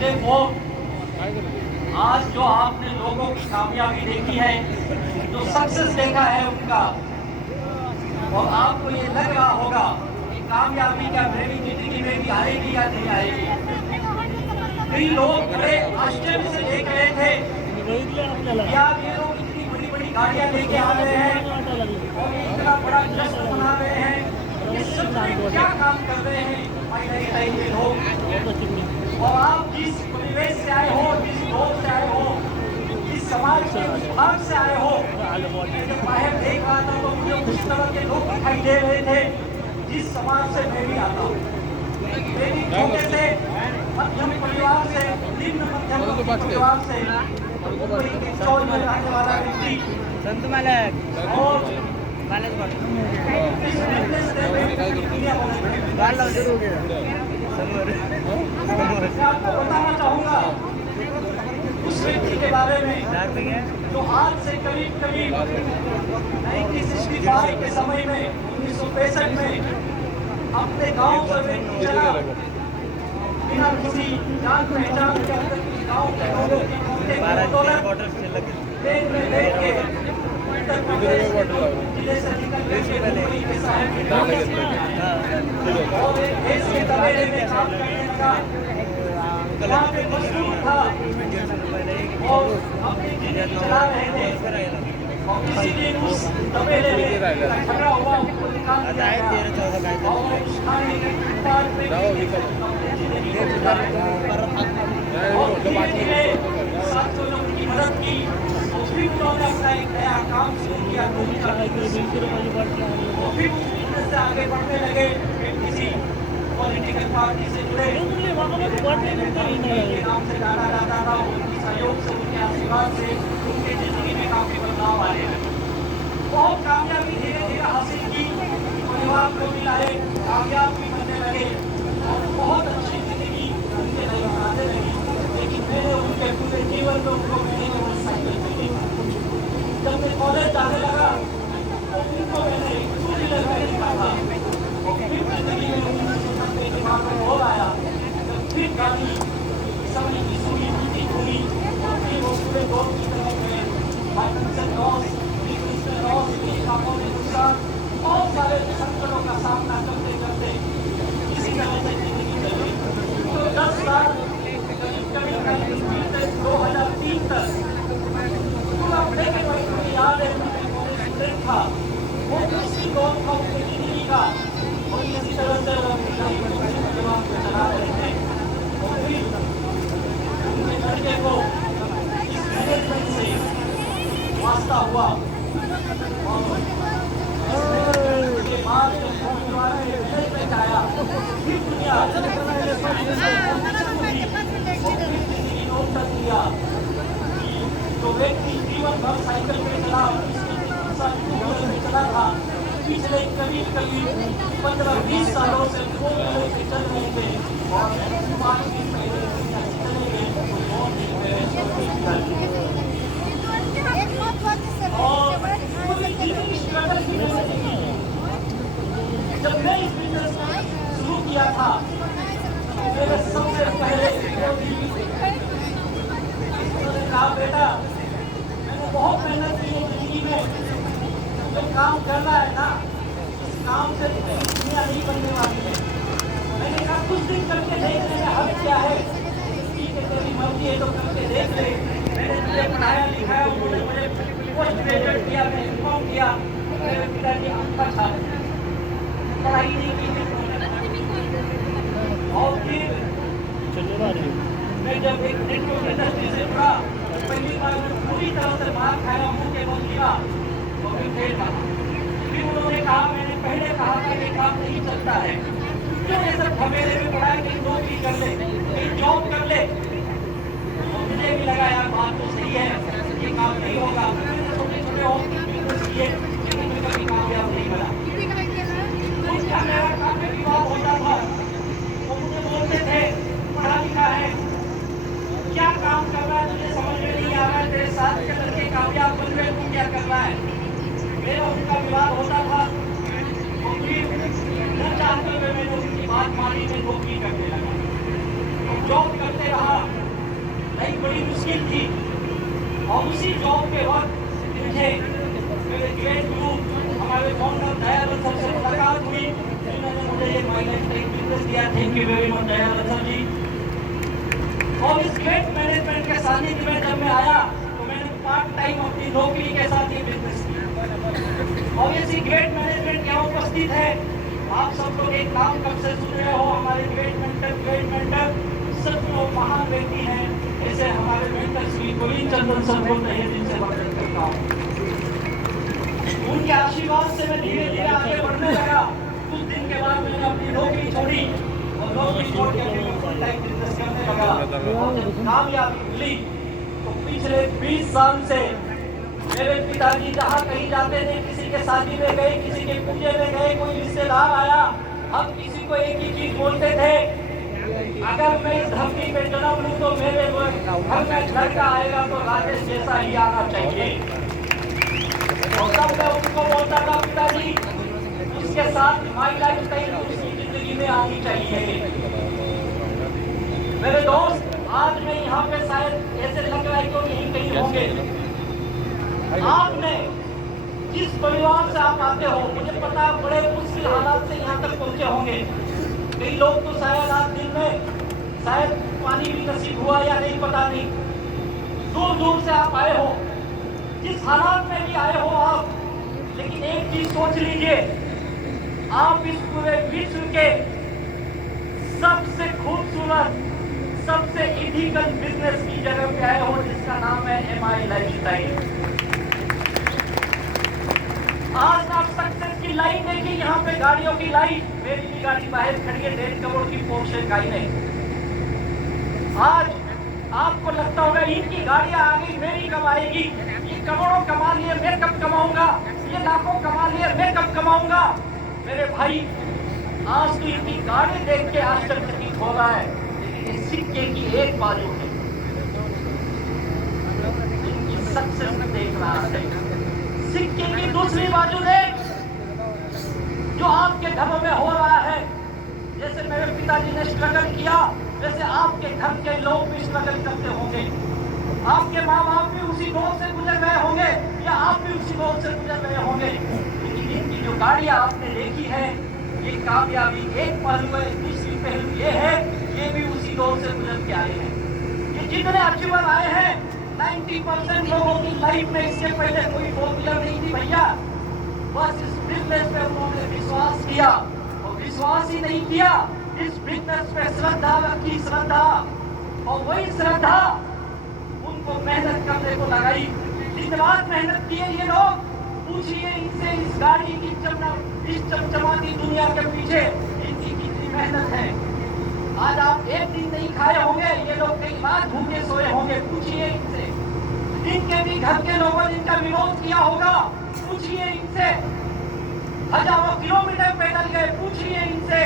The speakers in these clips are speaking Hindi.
देखो, आज जो आपने लोगों की कामयाबी देखी है, जो सक्सेस देखा है उनका, और आपको ये लग रहा होगा कि कामयाबी क्या मेरी जिंदगी में भी आएगी या नहीं आएगी। कई लोग बड़े आश्चर्य से देख रहे थे कि आप ये लोग इतनी बड़ी बड़ी गाड़ियां लेके आ रहे हैं और ये इतना बड़ा जश्न मना रहे हैं, ये सच में क्या काम कर रहे हैं नए नए लोग। और आप जिस परिवेश से आए हो, जिस दौर से आए हो, जिस समाज के उस भाग से आए हो, जब बाहर देख रहा था तो मुझे उस तरह के लोग दिखाई दे रहे थे जिस समाज से मैं भी आता हूँ। मेरी छोटे से मध्यम परिवार से, निम्न मध्यम परिवार से ऊपरी किशोर में रहने वाला व्यक्ति संत मालक और मालक इस बिजनेस से मैं दुनिया मैं आपको बताना चाहूंगा उस व्यक्ति के बारे में जो आज से करीब करीब 1965 के समय में 1965 में अपने गांव से व्यक्ति चला बिना किसी जान पहचान के अंदर किसी गांव के लोगों की देख में देख के उत्तर प्रदेश जिले से निकल के मुंबई के साहिब और एक देश के तबेले में काम करने लगा। यहाँ पे मजदूर था और अपनी जिंदगी चला रहे थे और किसी दिन उस तबेले में झगड़ा हुआ, उसको निकाल दिया गया और उस खाने के बाद और धीरे धीरे साथियों ने उनकी मदद की और फिर उन्होंने अपना एक नया काम शुरू किया। और फिर उस बिजनेस से आगे बढ़ने लगे, किसी पॉलिटिकल पार्टी से जुड़े के नाम से जाना जाता था। उनके सहयोग से, उनके आशीर्वाद से उनकी जिंदगी में काफी बदलाव आए हैं। बहुत कामयाबी धीरे धीरे हासिल की, परिवार को भी लाए, कामयाब भी बनने लगे और बहुत अच्छी जिंदगी उनके लिए बनाने लगी। लेकिन मैंने उनके पूरे जीवन में उनको मैंने मोटरसाइकिल मिली। जब मैं कॉलेज जाने लगा तो उनको मैंने टू व्हीलर में देखा था और फिर जिंदगी में उनके दिमाग में बोल आया, जब फिर गाड़ी समय की सुनी मीटिंग हुई और फिर वो पूरे दौर की तरफ गए। बहुत सारे संकटों का सामना करते करते इसी तरह से जिंदगी चली। तो 10 साल करीब 2003 तक पूरा मेरे को याद है, मुझे था वो उसी दौर का उनकी जिंदगी का और इसी तरह से चला रहे थे। और फिर उनके लड़के को इस मैनेजमेंट से वास्ता हुआ और उसके बाद जब द्वारा मैनेजमेंट आया फिर दुनिया नोट किया जो व्यक्ति जीवन भर साइकिल पे चला, चला था, पिछले करीब 15-20 सालों से वो पे चल रहे थे और 5 दिन पहले चले गए और पूरी जिंदगी स्ट्रगल की जिंदगी। जब मैं इस बिजनेस शुरू किया था मेरे सबसे पहले उन्होंने कहा, बेटा मैंने बहुत मेहनत की है जिंदगी में, जो काम करना है ना इस काम से दुनिया नहीं बनने वाली है। मैंने कहा कुछ दिन करके देखने में हक क्या है, ठीक है तेरी मर्जी है तो करके देख ले। मैंने तुझे पढ़ाया लिखाया, उन्होंने मुझे पोस्ट ग्रेजुएट किया, मैं इन्फॉर्म किया, मेरे पिताजी अंका था, पढ़ाई नहीं की और फिर मैं जब एक नेटवर्क इंडस्ट्री से जुड़ा पहली बार पूरी तरह से मार खाया, मुंह के बल गिरा तो फिर फेल रहा। फिर उन्होंने कहा, मैंने पहले कहा था ये काम नहीं चलता है, क्यों ये सब घमेले में पड़ा है, कहीं नौकरी कर ले, कहीं जॉब कर ले। तो मुझे भी लगा यार बात तो सही है, ये काम नहीं होगा। मैंने छोटे छोटे और बिजनेस किए लेकिन मैं कभी कामयाब नहीं बना। उसका मेरा काफी विवाद होता था, वो मुझे बोलते थे पढ़ा लिखा है, क्या काम कर रहा है तुझे समझ में नहीं आ रहा है, तेरे साथ के लड़के कामयाब बन गए, तू क्या कर रहा है। मेरा उनका विवाद होता था और फिर न चाहते हुए मैंने उनकी बात मानी, मैं नौकरी करने लगा। तो जॉब करते रहा, लाइफ बड़ी मुश्किल थी और उसी जॉब के वक्त मुझे मेरे ग्रेट गुरु हमारे फाउंडर दयानंद सर से मुलाकात हुई, जिन्होंने मुझे ये माई लाइफ स्टाइल बिजनेस दिया। Thank you very much Dayanand sir ji. और इस ग्रेट मैनेजमेंट के सानिध्य में जब मैं आया तो मैंने पार्ट टाइम अपनी नौकरी के साथ ये बिजनेस किया। और ऐसी ग्रेट मैनेजमेंट यहाँ उपस्थित है। आप सब लोग एक नाम कब से सुन रहे हो, हमारे ग्रेट मेंटर सब लोग महान व्यक्ति हैं। ऐसे हमारे मेंटर श्री गोविंद चंद्रन सर को तहे दिल से वंदन करता हूँ। उनके आशीर्वाद से मैं धीरे धीरे आगे बढ़ने लगा। कुछ दिन के बाद मैंने अपनी नौकरी छोड़ी और नौकरी छोड़ के अपनी फुल टाइम बिजनेस करने लगा। और जब कामयाबी मिली तो पिछले 20 साल से मेरे पिताजी जहाँ कहीं जाते थे, किसी के शादी में गए, किसी के पूजे में गए, कोई रिश्तेदार आया, हम किसी को एक ही चीज बोलते थे, अगर मैं इस धरती पे जन्म लूं तो मेरे घर में लड़का आएगा तो राजेश जैसा ही आना चाहिए। और तब मैं उनको बोलता था, पिताजी इसके साथ माई लाइफ स्टाइल उसकी जिंदगी में आनी चाहिए। मेरे दोस्त, आज मैं यहाँ पे शायद ऐसे लग रहा है कि यहीं कहीं होंगे। आपने जिस परिवार से आप आते हो, मुझे पता है बड़े मुश्किल हालात से यहाँ तक पहुँचे होंगे। कई लोग तो शायद आज दिन में शायद पानी भी नसीब हुआ या नहीं, पता नहीं। दूर दूर से आप आए हो, जिस हालात में भी आए हो आप, लेकिन एक चीज सोच लीजिए, आप इस पूरे विश्व के सबसे खूबसूरत, सबसे इथिकल बिजनेस की जगह पे आए हो, जिसका नाम है एमआई लाइफस्टाइल। आज आप सक्सेस की लाइन देखिए, यहाँ पे गाड़ियों की लाइन, मेरी भी गाड़ी बाहर खड़ी है, 1.5 करोड़ की पोर्शे गाड़ी नहीं। आज आपको लगता होगा इनकी गाड़ियां आ गई, मेरी कब आएगी? ये करोड़ों कमा लिए, मैं कब कमाऊंगा? ये लाखों कमा लिए, मैं कब कमाऊंगा? मेरे भाई, आज तो इनकी गाड़ी देख के आश्चर्यचकित हो रहा है, लेकिन इस सिक्के की एक बाजू है, इनकी सक्सेस देख रहा है। सिक्के की दूसरी बाजू देख, जो आपके घरों में हो रहा है। जैसे मेरे पिताजी ने स्ट्रगल किया, वैसे आपके घर के लोग भी स्ट्रगल करते होंगे। आपके माँ बाप भी उसी दौर से गुजर रहे होंगे या आप भी उसी दौर से गुजर रहे होंगे। लेकिन इनकी जो गाड़ियाँ आपने देखी है, ये कामयाबी एक पहलू है, दूसरी पहलू ये है, ये भी उसी दौर से गुजर के आए हैं। ये जितने अचीवर आए हैं, 90% लोगों की लाइफ में इससे पहले कोई पॉपुलर नहीं थी भैया। बस इस बिजनेस पे उन्होंने विश्वास किया, और विश्वास ही नहीं किया, इस बिजनेस पे श्रद्धा रखी, श्रद्धा, और वही श्रद्धा उनको मेहनत करने को लगाई। दिन रात मेहनत किए ये लोग। पूछिए इनसे, इस गाड़ी की इस चमचमाती दुनिया के पीछे इनकी कितनी मेहनत है। आज आप एक दिन नहीं खाए होंगे, ये लोग कई रात भूखे सोए होंगे। पूछिए इनसे। इनके भी घर के लोगों ने इनका विरोध किया होगा, पूछिए इनसे। हजारों किलोमीटर पैदल गए, पूछिए इनसे,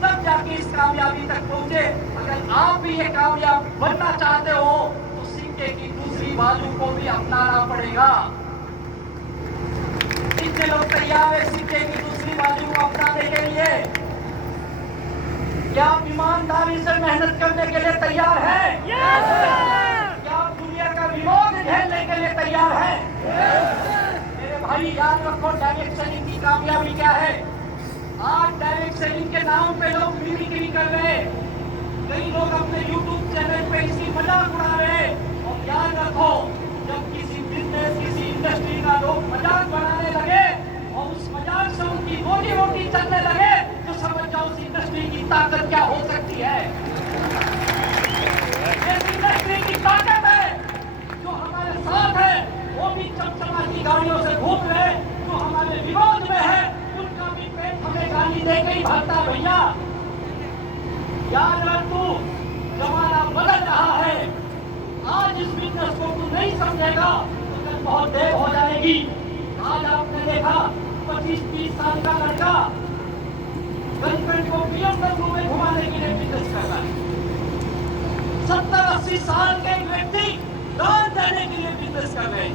तब जाके इस कामयाबी तक पहुंचे। अगर आप भी ये कामयाब बनना चाहते हो तो सिक्के की दूसरी बाजू को भी अपनाना पड़ेगा। कितने लोग तैयार है सिक्के की दूसरी बाजू को अपनाने के लिए? क्या आप ईमानदारी से मेहनत करने के लिए तैयार हैं? क्या आप दुनिया का विरोध झेलने के लिए तैयार हैं? मेरे भाई, याद रखो, डायरेक्ट सेलिंग की कामयाबी क्या है। आज डायरेक्ट सेलिंग के नाम पे लोग मिमिक्री कर रहे हैं। कई लोग अपने YouTube चैनल पे इसकी मजाक उड़ा रहे हैं। और याद रखो, जब किसी बिजनेस, किसी इंडस्ट्री का लोग मजाक बनाने लगे और उस मजाक से उनकी रोजी रोटी चलने लगे, तो समझ जाओ उस इंडस्ट्री की ताकत क्या हो सकती है। इस इंडस्ट्री की ताकत है जो हमारे साथ है, वो भी चमचमाती गाड़ियों से घूम रहे, जो हमारे विरोध में है, उनका भी पेट हमें गाली देकर ही भरता भैया। याद रख, तू जमाना बदल रहा है। आज इस बिजनेस को तू नहीं समझेगा तो कल बहुत देर हो जाएगी। आज आपने देखा 25-30 साल का लड़का गर्लफ्रेंड को BMW में घुमाने के लिए बिजनेस कर रहा है। 70-80 साल के व्यक्ति दान देने के लिए बिजनेस कर रहे हैं।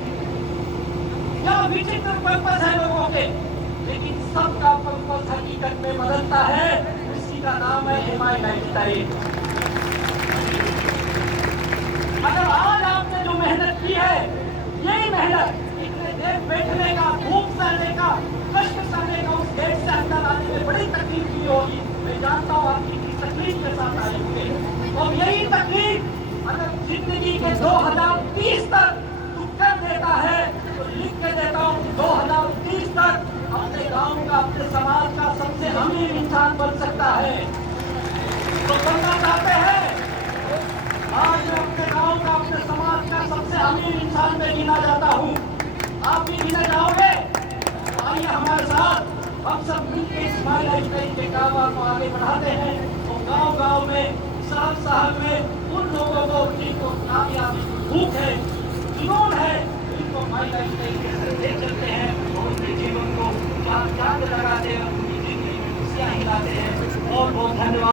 क्या विचित्र पर्पस है लोगों के, लेकिन सबका पर्पस हकीकत में बदलता है। उसी का नाम है एमआई लाइफस्टाइल। 2030 तक तू कर देता है तो लिख के देता हूँ 2030 तक अपने गांव का अपने समाज का सबसे अमीर इंसान बन सकता है। तो बनना चाहते हैं आज मैं अपने गांव का अपने समाज का सबसे अमीर इंसान में गिना जाता हूँ। आप भी गिने जाओगे? आइए हमारे साथ हम सब मिलकर स्माइल लाइफस्टाइल के कारोबार को आगे बढ़ाते हैं। तो गांव गांव में शहर में उन लोगों को जिनको कामयाबी की भूख है, जुनून है, जिनको स्माइल लाइफस्टाइल के ले चलते हैं और उनके जीवन को चांद लगाते हैं, उनकी जिंदगी में खुशियां हिलाते हैं। बहुत बहुत धन्यवाद।